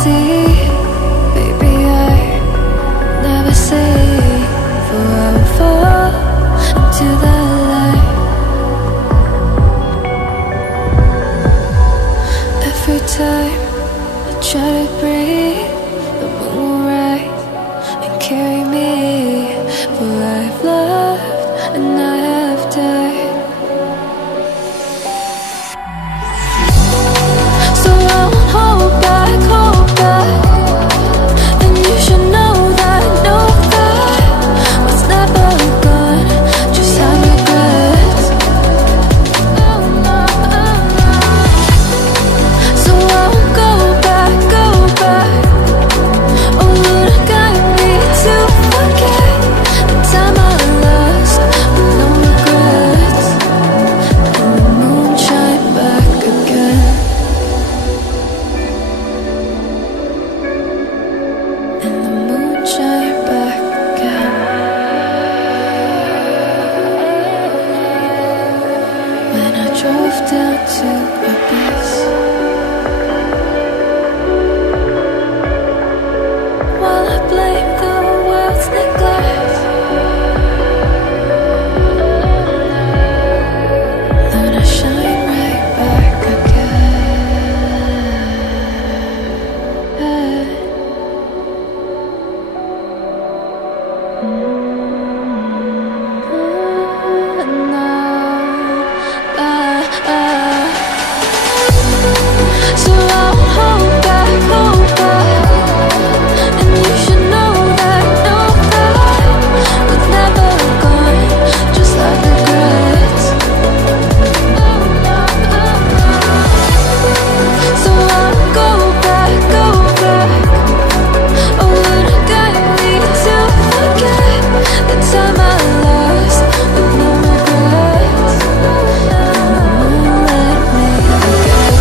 sea. Baby, I never say, for I will fall into the light. Every time I try to breathe, the moon will rise and carry me. For I have loved and I have died. So I won't hold back, and you should know that what's never gone just have regrets. So I won't go back. Oh, would have guide me to forget the time I lost with no regrets. And the moon shine back again. And the moon shine back again. When I drove down to my base, while I blame the world's neglect, then I shine right back again. So I won't hold back, and you should know that what's never gone just like regrets. So I won't go back. Oh, would have guide me to forget the time I lost with no regrets. And the moon let me forget.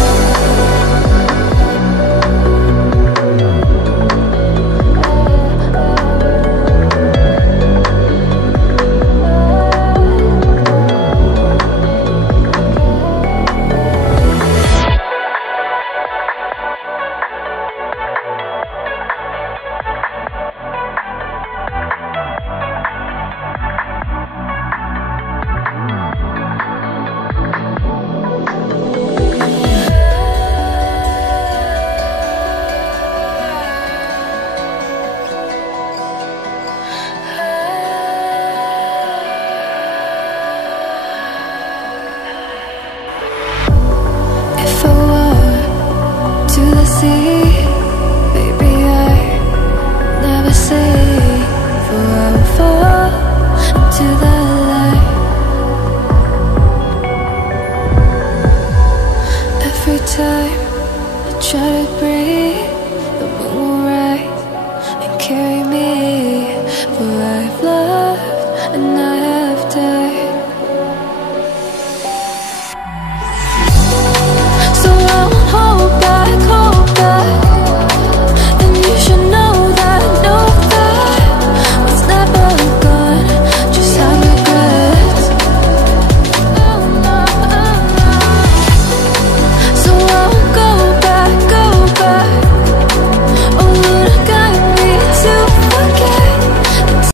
If I were to the sea,